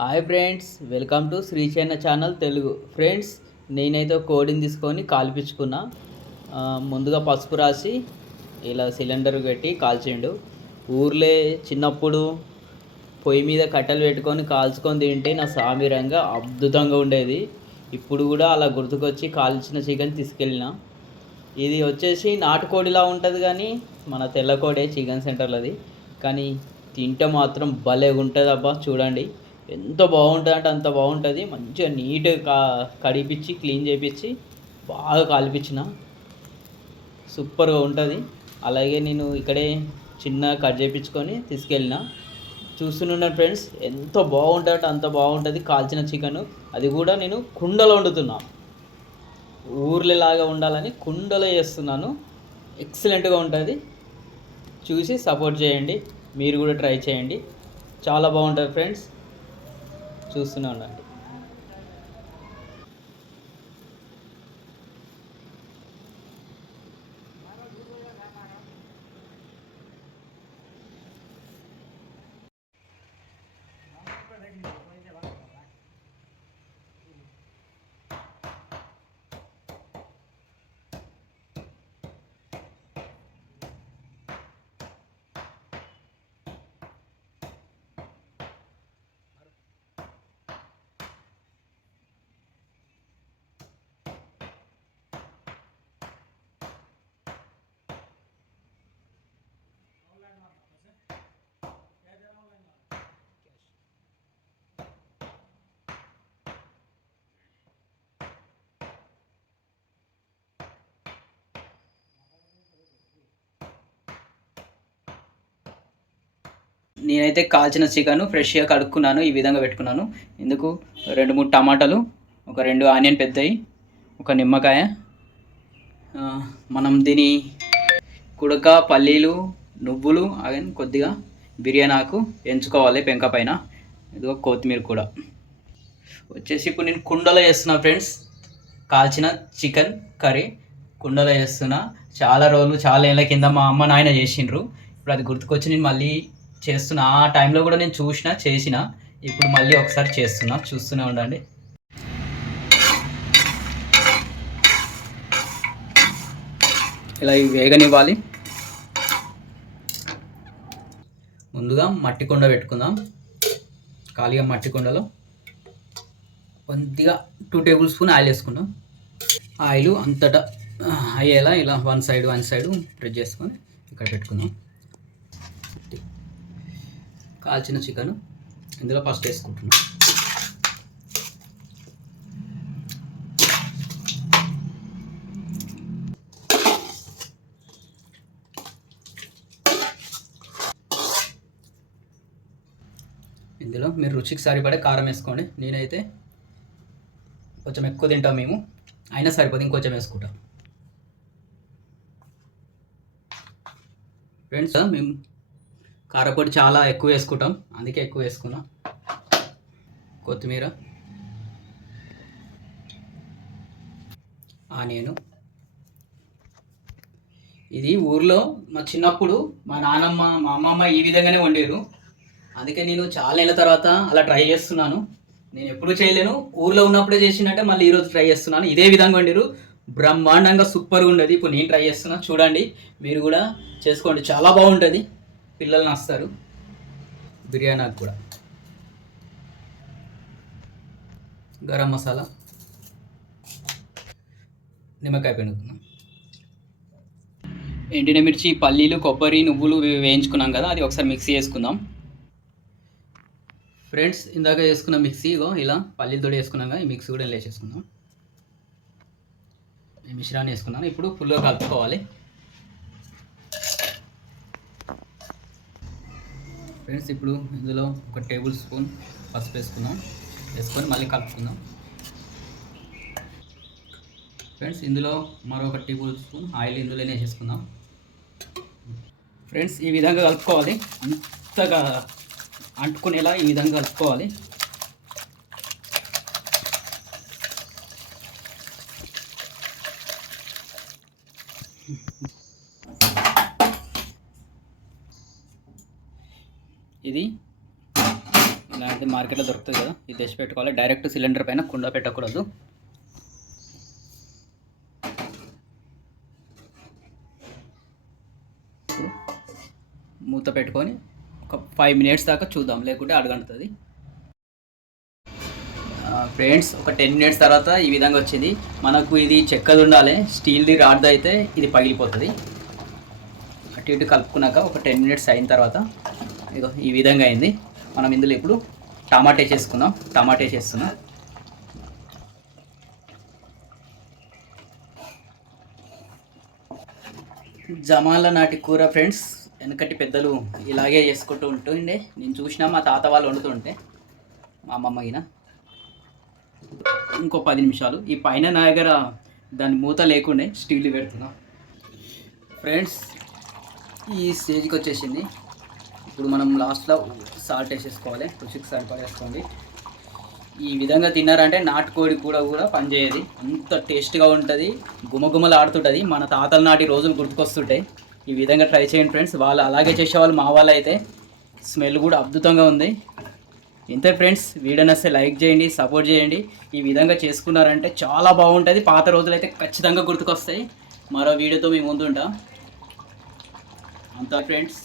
Hi friends welcome to Srichaina channel Telugu friends నేనైతే కోడిని తీసుకొని కాల్పించుకున్నా. ముందుగా పసుపు రాసి ఇలా సిలిండర్ పెట్టి కాల్చిండు. ఊర్లే చిన్నప్పుడు పొయ్యి మీద కట్టెలు పెట్టుకొని కాల్చుకొని తింటే నా సామిరంగా అద్భుతంగా ఉండేది. ఇప్పుడు కూడా అలా గుర్తుకొచ్చి కాల్చిన చికెన్ తీసుకెళ్ళిన. ఇది వచ్చేసి నాటుకోడిలా ఉంటుంది కానీ మన తెల్లకోడే చికెన్ సెంటర్లది. కానీ తింటే మాత్రం భలే ఉంటుంది అబ్బా చూడండి. ఎంత బాగుంటుంది అంటే అంత బాగుంటుంది. మంచిగా నీట్గా కా కడిపించి క్లీన్ చేపించి బాగా కాల్పించిన సూపర్గా ఉంటుంది. అలాగే నేను ఇక్కడే చిన్న కట్ చేయించుకొని తీసుకెళ్ళిన. చూస్తున్నాను ఫ్రెండ్స్ ఎంత బాగుంటుంది అంటే అంత బాగుంటుంది కాల్చిన చికెన్. అది కూడా నేను కుండలో వండుతున్నా. ఊర్లలాగా ఉండాలని కుండలో చేస్తున్నాను. ఎక్సలెంట్గా ఉంటుంది. చూసి సపోర్ట్ చేయండి. మీరు కూడా ట్రై చేయండి. చాలా బాగుంటుంది ఫ్రెండ్స్. చూస్తూనే ఉండండి నేనైతే కాల్చిన చికెన్ ఫ్రెష్గా కడుక్కున్నాను ఈ విధంగా పెట్టుకున్నాను. ఎందుకు? రెండు మూడు టమాటాలు ఒక రెండు ఆనియన్ పెద్దవి ఒక నిమ్మకాయ. మనం దీని కుడక పల్లీలు నువ్వులు అగన్ కొద్దిగా బిర్యానీ ఆకు ఎంచుకోవాలి పెంక పైన. ఇదిగో కొత్తిమీర కూడా. వచ్చేసి ఇప్పుడు నేను కుండలో చేస్తున్నా ఫ్రెండ్స్. కాల్చిన చికెన్ కర్రీ కుండలో చేస్తున్నా. చాలా రోజులు చాలా ఏళ్ళ కింద మా అమ్మ నాయన చేసిండ్రు. ఇప్పుడు అది గుర్తుకొచ్చి నేను మళ్ళీ చేస్తున్నా. ఆ టైంలో కూడా నేను చూసిన చేసిన. ఇప్పుడు మళ్ళీ ఒకసారి చేస్తున్నా. చూస్తూనే ఉండండి. ఇలా వేగనివ్వాలి. ముందుగా మట్టి కుండ పెట్టుకుందాం. ఖాళీగా మట్టి కుండలో కొద్దిగా టూ టేబుల్ స్పూన్ ఆయిల్ వేసుకుందాం. ఆయిల్ అంతటా అయ్యేలా ఇలా one side one side press చేసుకొని ఇక్కడ పెట్టుకుందాం. కాల్చిన చికెన్ ఇందులో ఫస్ట్ వేసుకుంటున్నాం. ఇందులో మీరు రుచికి సరిపడే కారం వేసుకోండి. నేనైతే కొంచెం ఎక్కువ తింటాం మేము. అయినా సరిపోతే ఇంకొంచెం వేసుకుంటాం. ఫ్రెండ్స్ మేము కారపొడి చాలా ఎక్కువ వేసుకుంటాం. అందుకే ఎక్కువ వేసుకున్నా. కొత్తిమీర. ఆనియను. ఇది ఊర్లో మా చిన్నప్పుడు మా నానమ్మ మా అమ్మమ్మ ఈ విధంగానే వండారు. అందుకే నేను చాలా నెలల తర్వాత అలా ట్రై చేస్తున్నాను. నేను ఎప్పుడు చేయలేను. ఊర్లో ఉన్నప్పుడే చేసిందంటే మళ్ళీ ఈరోజు ట్రై చేస్తున్నాను. ఇదే విధంగా వండిరు. బ్రహ్మాండంగా సూపర్గా ఉండేది. ఇప్పుడు నేను ట్రై చేస్తున్నా. చూడండి. మీరు కూడా చేసుకోండి. చాలా బాగుంటుంది. పిల్లలు నస్తారు బిర్యానీకి కూడా. గరం మసాలా. నిమ్మకాయ పిండుకుందాం ఎండిన మిర్చి పల్లీలు కొబ్బరి నువ్వులు వేయించుకున్నాం కదా అది ఒకసారి మిక్సీ చేసుకుందాం. ఫ్రెండ్స్ ఇందాక చేసుకున్న మిక్సీ ఇగో ఇలా పల్లీలతో వేసుకున్నాం కదా ఈ మిక్సీ కూడా ఇలా వేసేసుకుందాం ఈ మిశ్రాన్ని వేసుకున్నాను. ఇప్పుడు ఫుల్గా కలుపుకోవాలి. ఫ్రెండ్స్ ఇప్పుడు ఇందులో ఒక టేబుల్ స్పూన్ పసుపు వేసుకుందాం. వేసుకొని మళ్ళీ కలుపుకుందాం. ఫ్రెండ్స్ ఇందులో మరొక టేబుల్ స్పూన్ ఆయిల్ ఇందులోనే వేసేసుకుందాం. ఫ్రెండ్స్ ఈ విధంగా కలుపుకోవాలి. అంతగా అంటుకునేలా ఈ విధంగా కలుపుకోవాలి. ఇది ఇలాంటిది మార్కెట్లో దొరుకుతుంది కదా ఇది తెచ్చి పెట్టుకోవాలి. డైరెక్ట్ సిలిండర్ పైన కుండ పెట్టకూడదు. మూత పెట్టుకొని ఒక ఫైవ్ మినిట్స్ దాకా చూద్దాం లేకుంటే అడగంటుంది ఫ్రెండ్స్ ఒక టెన్ మినిట్స్ తర్వాత ఈ విధంగా వచ్చింది. మనకు ఇది చెక్కది ఉండాలి స్టీల్ది రాడ్ది అయితే ఇది పగిలిపోతుంది. అటు ఇటు కలుపుకున్నాక ఒక టెన్ మినిట్స్ అయిన తర్వాత ఇదో ఈ విధంగా అయింది. మనం ఇందులో ఇప్పుడు టమాటే చేసుకుందాం. టమాటా చేస్తున్నాం. జమాల నాటి కూర ఫ్రెండ్స్. వెనకటి పెద్దలు ఇలాగే చేసుకుంటూ ఉంటుండే నేను చూసినా మా తాత వాళ్ళు వండుతుంటే మా అమ్మమ్మ గిన. ఇంకో పది నిమిషాలు. ఈ పైన నా దగ్గర దాని మూత లేకుండే స్టీల్ పెడుతున్నాం. ఫ్రెండ్స్ ఈ స్టేజ్కి వచ్చేసింది. ఇప్పుడు మనం లాస్ట్లో సాల్ట్ వేసేసుకోవాలి రుచికి సరిపడేసుకోండి ఈ విధంగా తిన్నారంటే నాటుకోడి కూడా కూడా పనిచేయదు. అంత టేస్ట్గా ఉంటుంది గుమగుమలు ఆడుతుంటుంది మన తాతల నాటి రోజులు గుర్తుకొస్తుంటాయి. ఈ విధంగా ట్రై చేయండి ఫ్రెండ్స్. వాళ్ళు అలాగే చేసేవాళ్ళు మా వాళ్ళు అయితే స్మెల్ కూడా అద్భుతంగా ఉంది. ఇంతే ఫ్రెండ్స్ వీడియో నస్తే లైక్ చేయండి సపోర్ట్ చేయండి. ఈ విధంగా చేసుకున్నారంటే చాలా బాగుంటుంది. పాత రోజులు అయితే ఖచ్చితంగా గుర్తుకొస్తాయి. మరో వీడియోతో మీ ముందుంటాం అంతా ఫ్రెండ్స్.